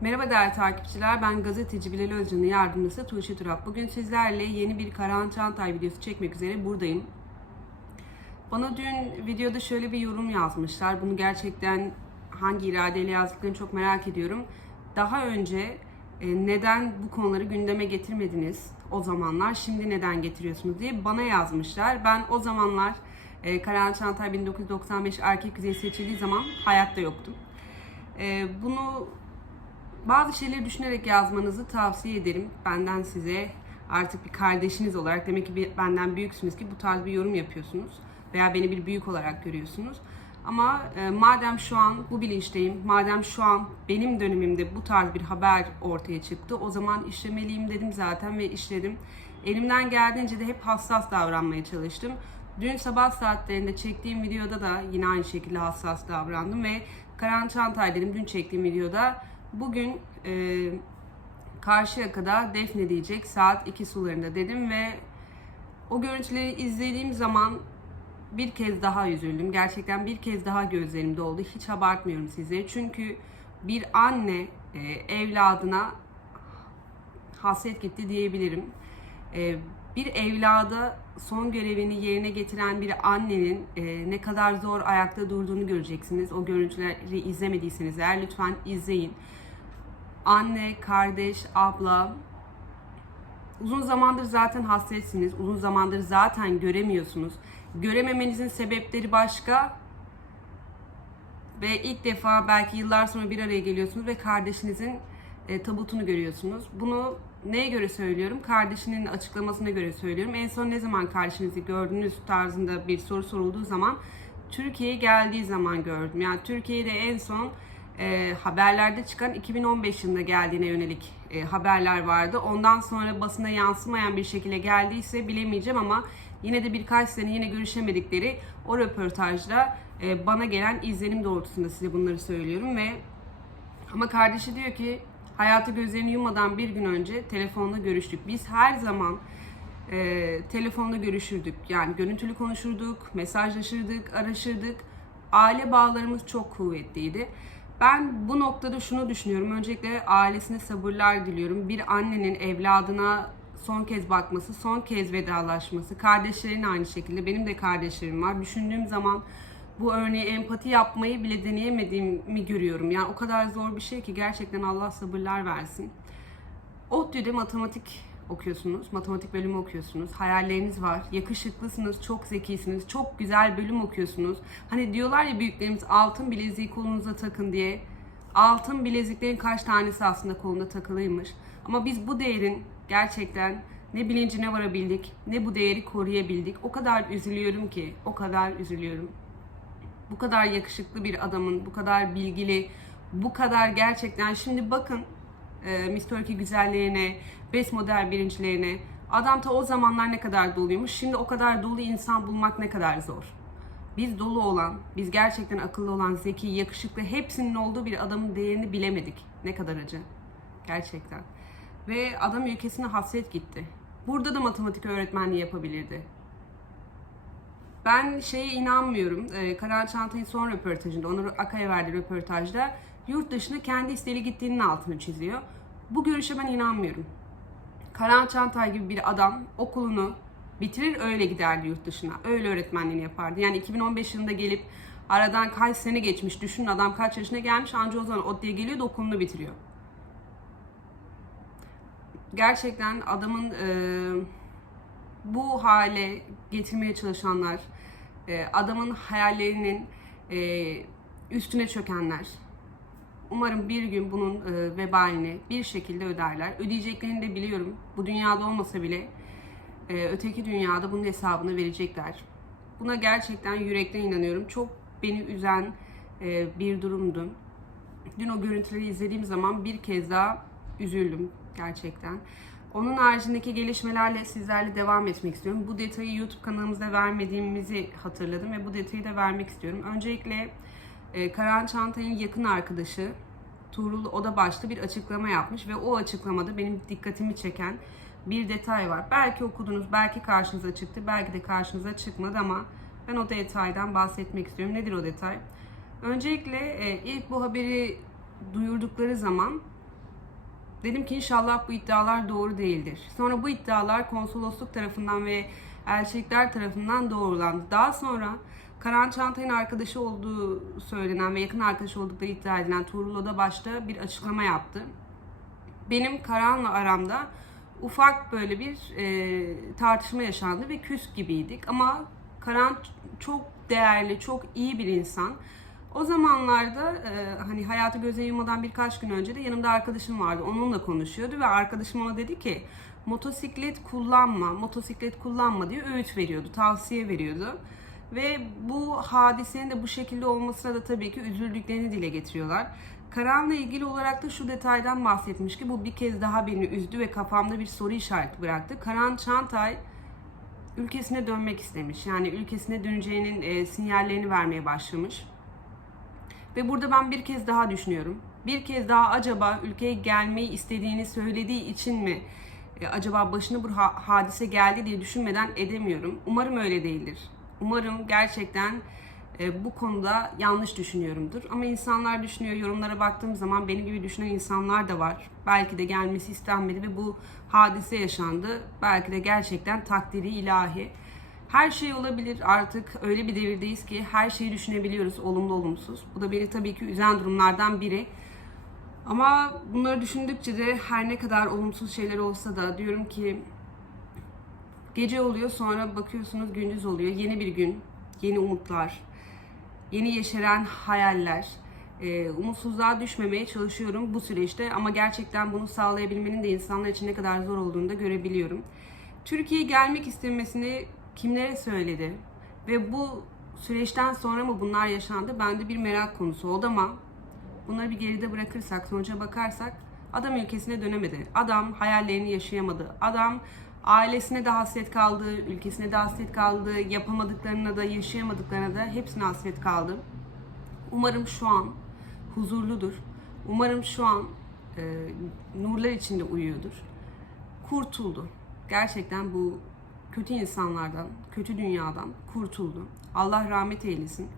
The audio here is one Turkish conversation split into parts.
Merhaba değerli takipçiler, ben gazeteci Bilal Özcan'ın yardımcısı Tuğçe Turap. Bugün sizlerle yeni bir Karahan Çantay videosu çekmek üzere buradayım. Bana dün videoda şöyle bir yorum yazmışlar. Bunu gerçekten hangi iradeyle yazdıklarını çok merak ediyorum. Daha önce e, neden bu konuları gündeme getirmediniz o zamanlar, şimdi neden getiriyorsunuz diye bana yazmışlar. Ben o zamanlar e, Karahan Çantay 1995 erkek yüzeye seçildiği zaman hayatta yoktum. E, bunu bazı şeyleri düşünerek yazmanızı tavsiye ederim. Benden size artık bir kardeşiniz olarak demek ki bir, benden büyüksünüz ki bu tarz bir yorum yapıyorsunuz veya beni bir büyük olarak görüyorsunuz. Ama e, madem şu an bu bilinçteyim, madem şu an benim dönemimde bu tarz bir haber ortaya çıktı, o zaman işlemeliyim dedim zaten ve işledim. Elimden geldiğince de hep hassas davranmaya çalıştım. Dün sabah saatlerinde çektiğim videoda da yine aynı şekilde hassas davrandım ve Karan Çantay dedim dün çektiğim videoda Bugün e, Karşıyaka'da defnedilecek saat 2 sularında dedim ve o görüntüleri izlediğim zaman bir kez daha üzüldüm. Gerçekten bir kez daha gözlerim doldu. Hiç abartmıyorum sizlere. Çünkü bir anne e, evladına hasret gitti diyebilirim. E, bir evlada son görevini yerine getiren bir annenin e, ne kadar zor ayakta durduğunu göreceksiniz. O görüntüleri izlemediyseniz eğer lütfen izleyin. Anne, kardeş, abla uzun zamandır zaten hasretsiniz. Uzun zamandır zaten göremiyorsunuz. Görememenizin sebepleri başka. Ve ilk defa belki yıllar sonra bir araya geliyorsunuz ve kardeşinizin e, tabutunu görüyorsunuz. Bunu neye göre söylüyorum? Kardeşinin açıklamasına göre söylüyorum. En son ne zaman kardeşinizi gördünüz tarzında bir soru sorulduğu zaman Türkiye'ye geldiği zaman gördüm. Yani Türkiye'de en son e, haberlerde çıkan 2015 yılında geldiğine yönelik e, haberler vardı. Ondan sonra basına yansımayan bir şekilde geldiyse bilemeyeceğim ama yine de birkaç sene yine görüşemedikleri o röportajda e, bana gelen izlenim doğrultusunda size bunları söylüyorum ve ama kardeşi diyor ki hayatı gözlerini yummadan bir gün önce telefonla görüştük. Biz her zaman e, telefonla görüşürdük. Yani görüntülü konuşurduk, mesajlaşırdık, araşırdık. Aile bağlarımız çok kuvvetliydi. Ben bu noktada şunu düşünüyorum. Öncelikle ailesine sabırlar diliyorum. Bir annenin evladına son kez bakması, son kez vedalaşması, kardeşlerin aynı şekilde. Benim de kardeşlerim var. Düşündüğüm zaman bu örneği empati yapmayı bile deneyemediğimi görüyorum. Yani o kadar zor bir şey ki gerçekten Allah sabırlar versin. ODTÜ'de matematik okuyorsunuz, matematik bölümü okuyorsunuz, hayalleriniz var, yakışıklısınız, çok zekisiniz, çok güzel bölüm okuyorsunuz. Hani diyorlar ya büyüklerimiz altın bileziği kolunuza takın diye. Altın bileziklerin kaç tanesi aslında kolunda takılıymış. Ama biz bu değerin gerçekten ne bilincine varabildik, ne bu değeri koruyabildik. O kadar üzülüyorum ki, o kadar üzülüyorum. Bu kadar yakışıklı bir adamın, bu kadar bilgili, bu kadar gerçekten şimdi bakın e, Miss Turkey güzelliğine, Best Model birincilerine. Adam ta o zamanlar ne kadar doluymuş. Şimdi o kadar dolu insan bulmak ne kadar zor. Biz dolu olan, biz gerçekten akıllı olan, zeki, yakışıklı hepsinin olduğu bir adamın değerini bilemedik. Ne kadar acı. Gerçekten. Ve adam ülkesine hasret gitti. Burada da matematik öğretmenliği yapabilirdi. Ben şeye inanmıyorum. Ee, Karan Çantay'ın son röportajında, Onur Akay'a verdiği röportajda yurt dışına kendi isteğiyle gittiğinin altını çiziyor. Bu görüşe ben inanmıyorum. Karan Çantay gibi bir adam okulunu bitirir öyle giderdi yurt dışına. Öyle öğretmenliğini yapardı. Yani 2015 yılında gelip aradan kaç sene geçmiş düşünün adam kaç yaşına gelmiş anca o zaman ODTÜ'ye geliyor da okulunu bitiriyor. Gerçekten adamın e, bu hale getirmeye çalışanlar, e, adamın hayallerinin e, üstüne çökenler, Umarım bir gün bunun e, vebalini bir şekilde öderler. Ödeyeceklerini de biliyorum. Bu dünyada olmasa bile e, öteki dünyada bunun hesabını verecekler. Buna gerçekten yürekten inanıyorum. Çok beni üzen e, bir durumdu. Dün o görüntüleri izlediğim zaman bir kez daha üzüldüm gerçekten. Onun haricindeki gelişmelerle sizlerle devam etmek istiyorum. Bu detayı YouTube kanalımızda vermediğimizi hatırladım ve bu detayı da vermek istiyorum. Öncelikle e, Karan Çantay'ın yakın arkadaşı Tuğrul Oda başta bir açıklama yapmış ve o açıklamada benim dikkatimi çeken bir detay var. Belki okudunuz, belki karşınıza çıktı, belki de karşınıza çıkmadı ama ben o detaydan bahsetmek istiyorum. Nedir o detay? Öncelikle e, ilk bu haberi duyurdukları zaman Dedim ki inşallah bu iddialar doğru değildir. Sonra bu iddialar konsolosluk tarafından ve elçilikler tarafından doğrulandı. Daha sonra Karan Çantay'ın arkadaşı olduğu söylenen ve yakın arkadaş oldukları iddia edilen Tuğrul Oda başta bir açıklama yaptı. Benim Karan'la aramda ufak böyle bir e, tartışma yaşandı ve küs gibiydik. Ama Karan çok değerli, çok iyi bir insan. O zamanlarda e, hani hayatı göze yummadan birkaç gün önce de yanımda arkadaşım vardı. Onunla konuşuyordu ve arkadaşım ona dedi ki motosiklet kullanma, motosiklet kullanma diye öğüt veriyordu, tavsiye veriyordu. Ve bu hadisenin de bu şekilde olmasına da tabii ki üzüldüklerini dile getiriyorlar. Karan'la ilgili olarak da şu detaydan bahsetmiş ki bu bir kez daha beni üzdü ve kafamda bir soru işareti bıraktı. Karan Çantay ülkesine dönmek istemiş. Yani ülkesine döneceğinin e, sinyallerini vermeye başlamış. Ve burada ben bir kez daha düşünüyorum. Bir kez daha acaba ülkeye gelmeyi istediğini söylediği için mi e, acaba başına bu ha- hadise geldi diye düşünmeden edemiyorum. Umarım öyle değildir. Umarım gerçekten e, bu konuda yanlış düşünüyorumdur. Ama insanlar düşünüyor. Yorumlara baktığım zaman benim gibi düşünen insanlar da var. Belki de gelmesi istenmedi ve bu hadise yaşandı. Belki de gerçekten takdiri ilahi. Her şey olabilir artık öyle bir devirdeyiz ki her şeyi düşünebiliyoruz olumlu olumsuz. Bu da beni tabii ki üzen durumlardan biri. Ama bunları düşündükçe de her ne kadar olumsuz şeyler olsa da diyorum ki gece oluyor sonra bakıyorsunuz gündüz oluyor. Yeni bir gün, yeni umutlar, yeni yeşeren hayaller. Ee, umutsuzluğa düşmemeye çalışıyorum bu süreçte ama gerçekten bunu sağlayabilmenin de insanlar için ne kadar zor olduğunu da görebiliyorum. Türkiye'ye gelmek istemesini kimlere söyledi ve bu süreçten sonra mı bunlar yaşandı bende bir merak konusu oldu ama bunları bir geride bırakırsak sonuca bakarsak adam ülkesine dönemedi. Adam hayallerini yaşayamadı. Adam ailesine de hasret kaldı, ülkesine de hasret kaldı, yapamadıklarına da yaşayamadıklarına da hepsine hasret kaldı. Umarım şu an huzurludur. Umarım şu an e, nurlar içinde uyuyordur. Kurtuldu. Gerçekten bu kötü insanlardan, kötü dünyadan kurtuldu. Allah rahmet eylesin.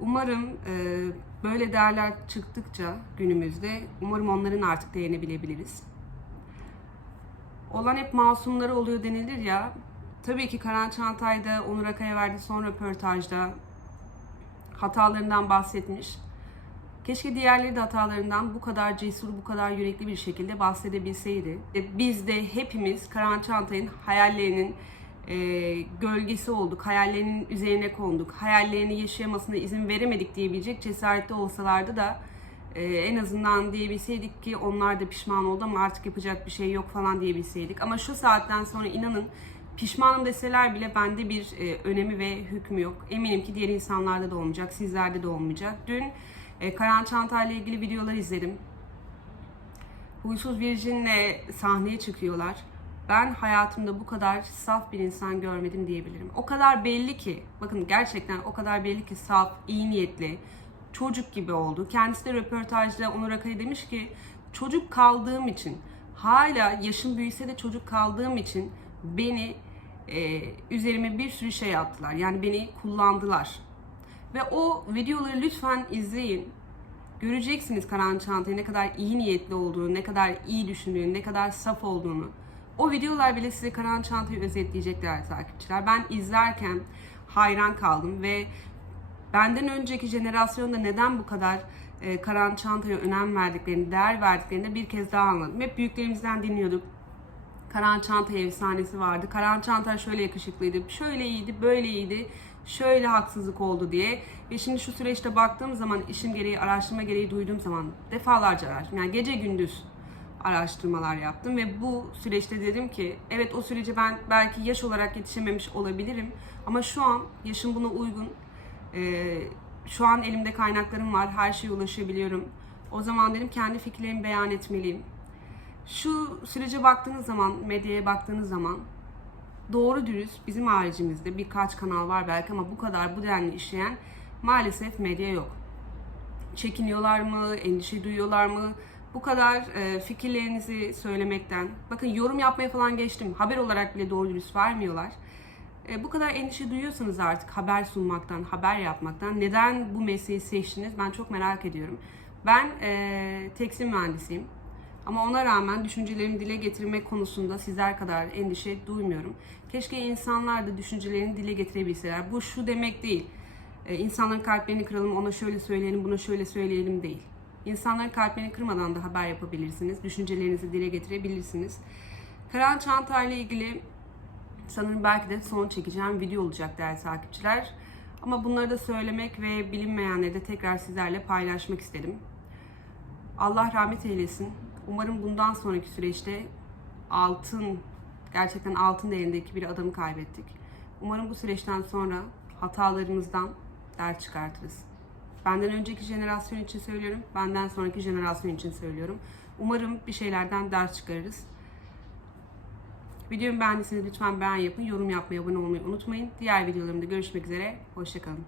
Umarım e, böyle değerler çıktıkça günümüzde umarım onların artık değerini. Olan hep masumları oluyor denilir ya. Tabii ki Karan Çantay'da Onur Akay'a verdiği son röportajda hatalarından bahsetmiş. Keşke diğerleri de hatalarından bu kadar cesur, bu kadar yürekli bir şekilde bahsedebilseydi. E, Biz de hepimiz Karan Çantay'ın hayallerinin e, gölgesi olduk, hayallerinin üzerine konduk, hayallerini yaşayamasına izin veremedik diyebilecek cesaretli olsalardı da e, en azından diyebilseydik ki onlar da pişman oldu ama artık yapacak bir şey yok falan diyebilseydik. Ama şu saatten sonra inanın pişmanım deseler bile bende bir e, önemi ve hükmü yok. Eminim ki diğer insanlarda da olmayacak, sizlerde de olmayacak. Dün e, Karan Çantay'la ilgili videolar izledim. Huysuz Virgin'le sahneye çıkıyorlar. Ben hayatımda bu kadar saf bir insan görmedim diyebilirim. O kadar belli ki, bakın gerçekten o kadar belli ki saf, iyi niyetli, çocuk gibi oldu. Kendisi de röportajda Onur Akay demiş ki çocuk kaldığım için, hala yaşım büyüse de çocuk kaldığım için beni e, üzerime bir sürü şey attılar. Yani beni kullandılar. Ve o videoları lütfen izleyin. Göreceksiniz Karan Çantay'ın ne kadar iyi niyetli olduğunu, ne kadar iyi düşündüğünü, ne kadar saf olduğunu. O videolar bile size Karan Çantay'ı özetleyecekler takipçiler. Ben izlerken hayran kaldım ve benden önceki jenerasyonda neden bu kadar e, Karan Çantay'a önem verdiklerini, değer verdiklerini bir kez daha anladım. Hep büyüklerimizden dinliyorduk. Karan Çantay efsanesi vardı. Karan Çantay şöyle yakışıklıydı, şöyle iyiydi, böyle iyiydi, şöyle haksızlık oldu diye. Ve şimdi şu süreçte baktığım zaman, işin gereği, araştırma gereği duyduğum zaman defalarca araştırdım. Yani gece gündüz araştırmalar yaptım ve bu süreçte dedim ki evet o sürece ben belki yaş olarak yetişememiş olabilirim ama şu an yaşım buna uygun. Ee, şu an elimde kaynaklarım var, her şeye ulaşabiliyorum. O zaman dedim kendi fikirlerimi beyan etmeliyim. Şu sürece baktığınız zaman, medyaya baktığınız zaman doğru dürüst bizim haricimizde birkaç kanal var belki ama bu kadar bu denli işleyen maalesef medya yok. Çekiniyorlar mı, endişe duyuyorlar mı? Bu kadar e, fikirlerinizi söylemekten, bakın yorum yapmaya falan geçtim, haber olarak bile doğru dürüst vermiyorlar. E, bu kadar endişe duyuyorsanız artık haber sunmaktan, haber yapmaktan neden bu mesleği seçtiniz ben çok merak ediyorum. Ben e, tekstil mühendisiyim. Ama ona rağmen düşüncelerimi dile getirmek konusunda sizler kadar endişe duymuyorum. Keşke insanlar da düşüncelerini dile getirebilseler. Bu şu demek değil. Ee, insanların kalplerini kıralım, ona şöyle söyleyelim, buna şöyle söyleyelim değil. İnsanların kalplerini kırmadan da haber yapabilirsiniz. Düşüncelerinizi dile getirebilirsiniz. Karan Çanta ile ilgili sanırım belki de son çekeceğim video olacak değerli takipçiler. Ama bunları da söylemek ve bilinmeyenleri de tekrar sizlerle paylaşmak istedim. Allah rahmet eylesin. Umarım bundan sonraki süreçte altın, gerçekten altın değerindeki bir adamı kaybettik. Umarım bu süreçten sonra hatalarımızdan ders çıkartırız. Benden önceki jenerasyon için söylüyorum, benden sonraki jenerasyon için söylüyorum. Umarım bir şeylerden ders çıkarırız. Videomu beğendiyseniz lütfen beğen yapın, yorum yapmayı, abone olmayı unutmayın. Diğer videolarımda görüşmek üzere, hoşçakalın.